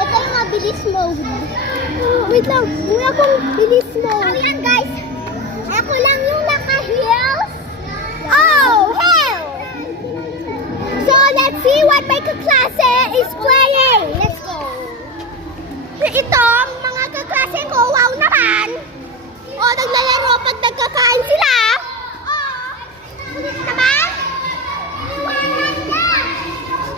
Ito yung mabilis mode. Wait lang, muna akong bilis mode. Ano yan guys? Ako lang yung